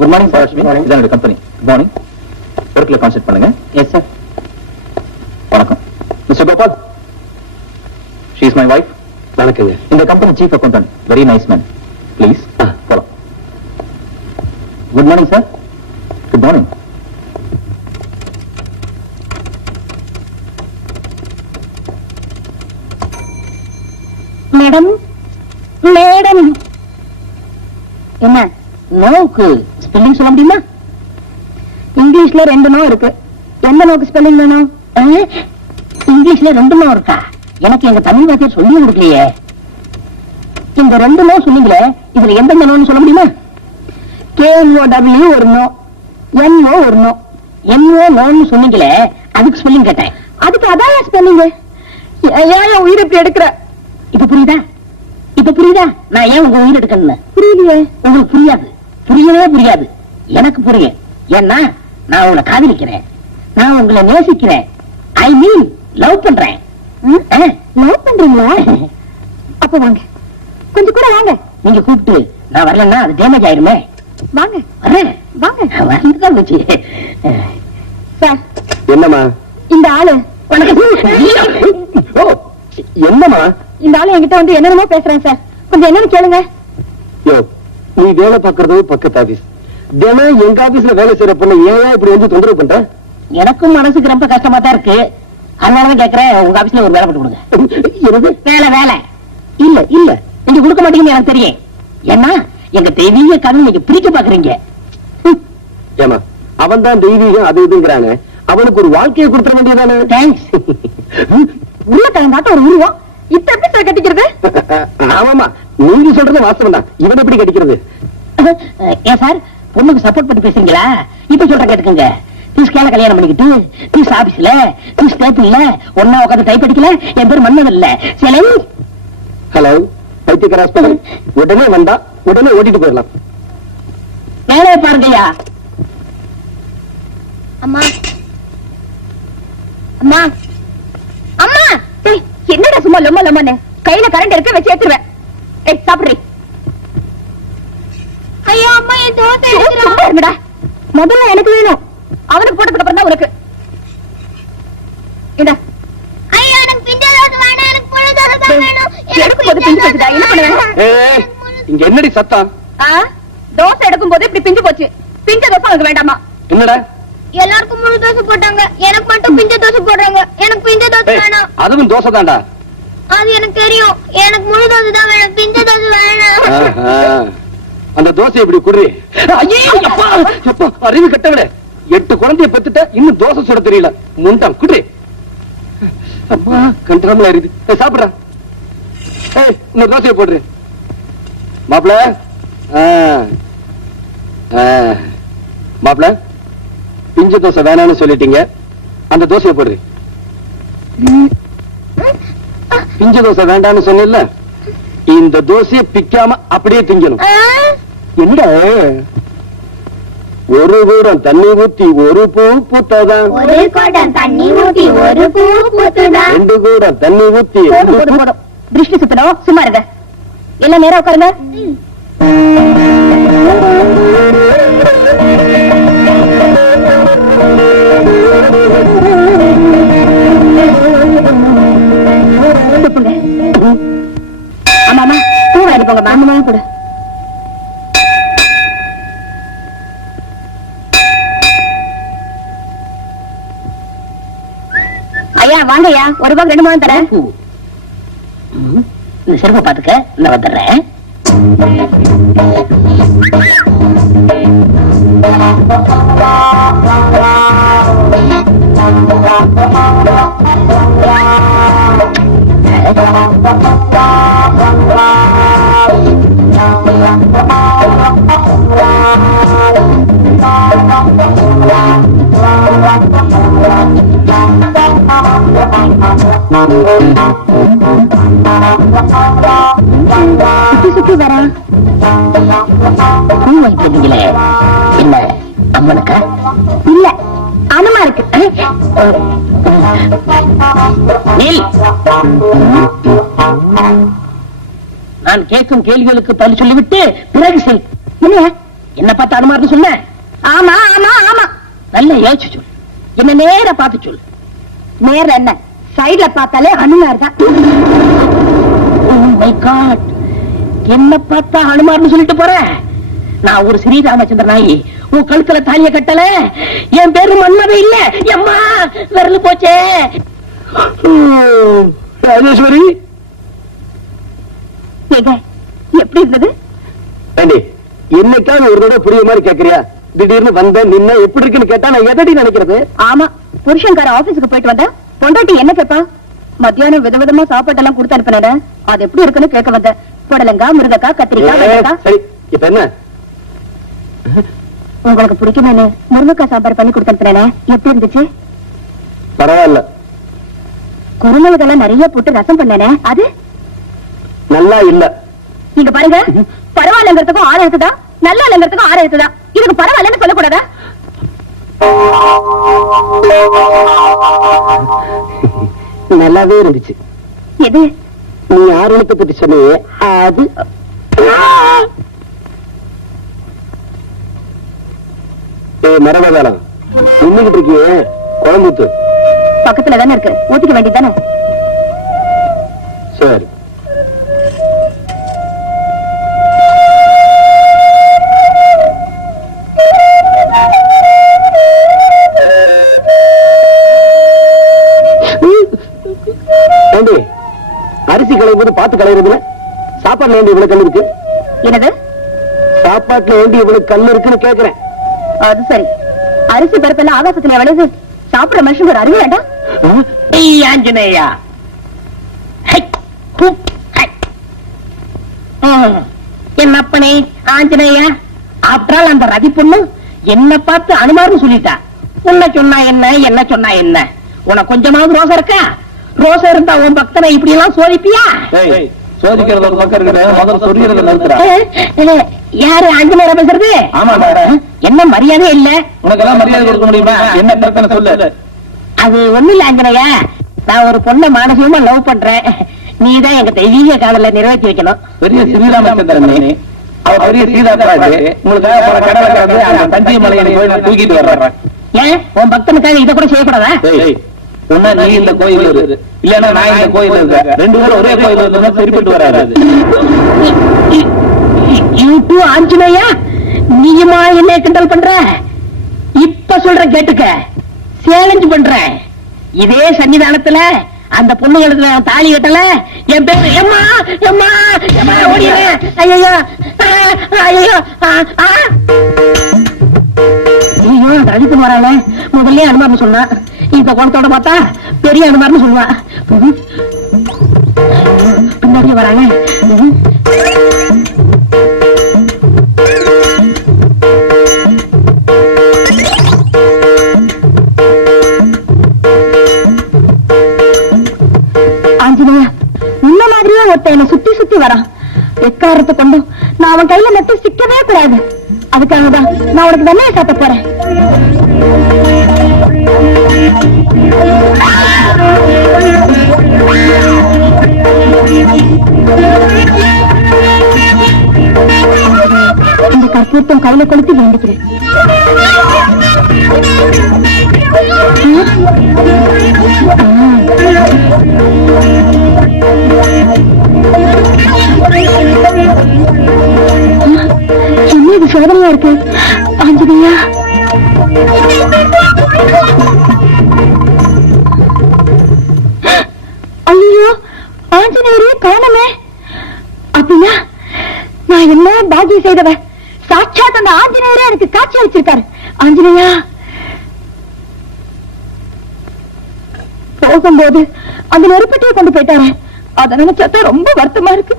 Good morning sir. இதான் என்னோட company. Good morning. ஒர்க்ல கான்சென்ட்ரேட் பண்ணுங்க. Yes sir. வணக்கம் mister Gopal. She is my wife. வணக்கங்க. இந்த company chief accountant. Very nice man. Please போலாம். Good morning sir. Good morning. Madam madam என்ன நோக்கு ஸ்பெல்லிங் சொல்ல முடியுமா? இங்கிலீஷ்ல 2 நோ இருக்கு. எந்த நோக்கு ஸ்பெல்லிங் வேணும்? இங்கிலீஷ்ல 2 நோ இருக்கா? எனக்கு எங்க தமிழ் வாத்தியார் சொல்லி கொடுக்கலையே. இந்த 2 நோ சொன்னீங்களே, இதுல எந்த நோன்னு சொல்ல முடியுமா? KNOW ஒரு நோ, NO ஒரு நோ. NO நோன்னு சொன்னீங்களே, அதுக்கு ஸ்பெல்லிங் கேட்டேன். அதுக்கு அதான் ஸ்பெல்லிங். ஏன் உயிர் எப்படி எடுக்கிற? இப்ப புரியுதா? இப்ப புரியுதா நான் ஏன் உங்க உயிர் எடுக்கணும்னு? புரியலையே. உங்களுக்கு புரியாது, புரியவே புரியாது. எனக்கு புரியும். ஏன்னா நான் உங்களை காதலிக்கிறேன், நான் உங்களை நேசிக்கிறேன். ஐ மீன் லவ் பண்றேன். லவ் பண்றீங்களா? அப்ப வாங்க, கொஞ்சம் கூட வாங்க. நீங்க கூப்பிட்டு நான் வரலன்னா அது டேமேஜ் ஆயிருமே. வாங்க வரேன். வாங்க வந்துதான் போச்சு. சார். என்னம்மா இந்த ஆளு என்னம்மா? இந்த ஆளு என்கிட்ட வந்து என்னென்னமோ பேசுறேன் சார். கொஞ்சம் என்னன்னு கேளுங்க. யோ, நீ வேலை பாக்குறது பக்கத்து ஆபீஸ். தினம் எங்க ஆபீஸ்ல வேலை செய்யற பொண்ணு ஏன் இப்படி வந்து தொந்தரவு பண்ற? எனக்கும் மனசுக்கு ரொம்ப கஷ்டமா தான் இருக்கு. அதனாலதான் கேக்குறேன், உங்க ஆபீஸ்ல ஒரு வேலை போட்டு கொடுங்க. வேலை வேலை இல்ல இல்ல நீங்க கொடுக்க மாட்டீங்கன்னு எனக்கு தெரியும். ஏன்னா எங்க தெய்வீக கதை நீங்க பிரிக்க பாக்குறீங்க. ஏமா, அவன் தான் தெய்வீகம் அது இதுங்கிறானே, அவனுக்கு ஒரு வாழ்க்கையை கொடுத்துட வேண்டியதானே? தேங்க்ஸ். உள்ள கலந்தாட்ட ஒரு உருவம் இப்ப எப்படி சார் கட்டிக்கிறது? ஆமாமா, நீங்க சொல்றது வாஸ்தவம் தான். இவன் எப்படி கட்டிக்கிறது? ஏன் சார் பொண்ணுக்கு சப்போர்ட் பண்ணி பேசுறீங்களா? இப்ப சொல்ற கேட்டுக்கங்க. கேல கல்யாணம் பண்ணிக்கிட்டு பீஸ் ஆபீஸ்ல பீஸ் டைப்ல ஒன்னா உட்காந்து டைப் அடிக்கல. என் பேர் மன்னன் இல்ல சிலை. ஹலோ பைத்தியக்கார ஹாஸ்பிடல். உடனே வந்தா உடனே ஓட்டிட்டு போயிடலாம். வேலையை பாருங்கய்யா. அம்மா அம்மா அம்மா, என்னடா சும்மா லொம்ம லொம்மன்னு கையில கரண்ட் இருக்க வச்சு ஏத்துருவேன். சாப்பிடுறீ? ஐயோ அம்மா, என் தோசை எடுத்துறா. முதல்ல எனக்கு வேணும், அவனுக்கு போட்டதுக்கு அப்புறம் தான் உனக்கு. ஐயோ எனக்கு பிஞ்ச தோசை வேணும், எனக்கு புழு தோசை தான் வேணும். எடுக்கும் போது பிஞ்சு போச்சுடா, என்ன பண்ணுவேன்? இங்க என்னடி சத்தம்? தோசை எடுக்கும் போது இப்படி பிஞ்சு போச்சு. பிஞ்ச தோசை உனக்கு வேண்டாமா? என்னடா எல்லாருக்கும் முழு தோசை போட்டாங்க, எனக்கு மட்டும் பிஞ்ச தோசை போடுறாங்க. எனக்கு பிஞ்ச தோசை வேணும். அதுவும் தோசை தான்டா. அது எனக்கு தெரியும், எனக்கு முழு தோசை தான் வேணும், பிஞ்ச தோசை வேணும். அந்த தோசை இப்படி குடுறி. அறிவு கட்டவிட 8 குழந்தைய பெத்துட்ட, இன்னும் தோசை சுட தெரியல. முண்டம் குடுறி. அம்மா கண்ட்ரோல் அறியுது. சாப்பிடுற. இன்னொரு தோசையை போடுற மாப்பிள. மாப்பிள, பிஞ்ச தோசை வேணான்னு சொல்லிட்டீங்க, அந்த தோசையை போடுற. பிஞ்ச தோசை வேண்டான்னு சொன்ன, இந்த தோசையை பிக்காம அப்படியே திங்கணும். என்னடா, ஒரு கூடம் தண்ணி ஊத்தி ஒரு பூ பூத்தாதான், ஒரு குடம் தண்ணி ஊத்தி ஒரு பூ பூத்துதான், 2 கூடம் தண்ணி ஊத்தி திருஷ்டி சுத்தணும். சும்மா இருங்க, எல்லாம் நேரம் உட்காருங்க. ஆமா ஆமா, பூ வாங்கி போங்க. மாமா கூட ஐயா வாங்கய்யா, ஒரு ரூபாய் 2 மாதம் தரேன். இந்த செருப்பை பாத்துக்க, நான் வந்துடுறேன். சுத்தி வரா பூ வைப்பீங்களே, என்ன அம்மனுக்கா? இல்ல, அனுமா இருக்கு. நான் கேட்கும் கேள்விகளுக்கு பதில் சொல்லிவிட்டு பிறகு செல். இல்லையா, என்ன பார்த்து அனுமார்னு சொன்ன? ஆமா ஆமா ஆமா. நல்ல யோசிச்சு சொல். என்ன நேர பார்த்து சொல். நேர்ல என்ன, சைடுல பார்த்தாலே ஹனுமார் தான். Oh my God. என்ன பார்த்தா ஹனுமார்னு சொல்லிட்டு போறேன்? நான் ஒரு ஸ்ரீராமச்சந்திர நாயி. உன் கழுத்துல தாலிய கட்டல. என் பேரு மன்மத இல்ல. எம்மா விரல் போச்சே. ராஜேஸ்வரி எப்படி இருந்தது? இன்னைக்கான ஒரு தடவை புரிய மாதிரி கேக்குறியா? திடீர்னு வந்த நின்ன எப்படி இருக்குன்னு கேட்டா நான் எதடி நினைக்கிறது? ஆமா, புருஷன்கார ஆபீஸுக்கு போயிட்டு வந்தா பொண்டாட்டி என்ன கேப்பா? மத்தியானம் விதவிதமா சாப்பாட்டெல்லாம் கொடுத்து அனுப்பினேன். அது எப்படி இருக்குன்னு கேட்க வந்த. புடலங்காய், முருங்கக்காய், கத்திரிக்காய், வெண்டைக்காய். சரி, இப்ப என்ன? உங்களுக்கு பிடிக்குமேனு முருங்கக்காய் சாம்பார் பண்ணி கொடுத்து அனுப்பினேன். எப்படி இருந்துச்சு? பரவாயில்ல. குருமிளகெல்லாம் நிறைய போட்டு ரசம் பண்ணேனே, அது நல்லா இல்ல. நீங்க பாருங்க, பரவாயில்லங்கிறதுக்கும் ஆறு இருக்குதா, நல்லா இல்லங்கிறதுக்கும் ஆறு இருக்குதா? இதுக்கு பரவாயில்லன்னு சொல்லக்கூடாதா? நல்லாவே இருந்துச்சு. எது? நீ ஆரோக்கியத்தை பத்தி சொன்னியே அது. மரபகாலம் நின்னுகிட்டு இருக்கியே, குழம்புத்து பக்கத்துல தானே இருக்கு, ஊத்திக்க வேண்டியதானே? சரி. அரிசி களையும் போது பார்த்து களையிறதுல சாப்பாட்டுல வேண்டி இவ்வளவு கல் இருக்கு. என்னது? சாப்பாட்டுல வேண்டி இவ்வளவு கல் இருக்குன்னு கேக்குறேன். அது சரி. அரிசி பருப்பெல்லாம் ஆகாசத்துல விளையுது. சாப்பிட மனுஷன் ஒரு அறிவு வேண்டாம். ஆஞ்சநேயா, என் அப்பனே ஆஞ்சநேயா. ஆப்டரால் அந்த ரதி பொண்ணு என்ன பார்த்து அனுமார்னு சொல்லிட்டா. உன்ன சொன்னா என்ன, என்ன சொன்னா என்ன? உனக்கு கொஞ்சமாவது ரோசம் இருக்கா? ரோசம் இருந்தா உன் பக்தனை இப்படி எல்லாம் சோதிப்பியா? சோதிக்கிறது ஒரு பக்கம் இருக்கிற முதல்ல சொல்லிடுறது நிறுத்துறா. யாரு ஆஞ்சநேயரா பேசுறது? ஆமா மேடம். என்ன மரியாதை இல்ல? உனக்கு எல்லாம் மரியாதை கொடுக்க முடியுமா? என்ன பிரச்சனை சொல்லு. அது ஒண்ணு இல்ல ஆஞ்சநேயா, நான் ஒரு பொண்ணை மானசீகமா லவ் பண்றேன். நீதான் எங்க தெய்வீக காதல நிறைவேற்றி வைக்கணும். பெரிய ஸ்ரீராமச்சந்திரன், அவர் பெரிய சீதாராஜ். உங்களுக்கு பல கடலை கலந்து அந்த தஞ்சை மலையை கோயில் தூக்கிட்டு வர்றேன். ஏன் உன் பக்தனுக்காக இதை கூட செய்யக்கூடாதா? ஒன்னா நீ இந்த கோயில் இருக்கு, இல்லன்னா நான் இந்த கோயில் இருக்கேன். ரெண்டு பேரும் ஒரே கோயில் இருந்தா சரிப்பட்டு வராது. ஆஞ்சநேயா, நீயுமா என்ன கிண்டல் பண்ற? இப்ப சொல்ற கேட்டுக்க, சேலஞ்சு பண்ற. இதே சன்னிதானத்துல அந்த பொண்ணுகளுக்கு தாலி கட்டல, என் பேரு எம்மா எம்மா எம்மா ஓடிடுறேன். ஐயோ ஐயோ ஐயோ, ரஜித்து வரால. முதல்ல அனுமார்னு சொன்னா, இந்த குணத்தோட பார்த்தா பெரிய அனுமார்னு சொல்லுவா. பின்னாடியே வராங்க. ஆஞ்சநேயா, இந்த மாதிரியே ஒருத்த என்ன சுத்தி சுத்தி வரான். எக்காரத்தை கொண்டு நான் அவன் கையில மட்டும் சிக்கவே கூடாது. அதுக்காக தான் நான் உனக்கு வெள்ளைய சாத்த போறேன். இந்த கற்பூரத்தம் கையில கொளுத்தி வேண்டிக்கிறேன். என்ன இது சோதனையா இருக்கு? ஆஞ்சநேயா, ஐயோ ஆஞ்சநேயரே காணமே. அப்படின்னா நான் என்ன பாக்கியம் செய்தவ? சாட்சாத் அந்த ஆஞ்சநேயரே எனக்கு காட்சி அளிச்சிருக்காரு. ஆஞ்சநேயா, போகும்போது அந்த நெருப்பட்டியை கொண்டு போயிட்டாரு. அதை நினைச்சாதான் ரொம்ப வருத்தமா இருக்கு.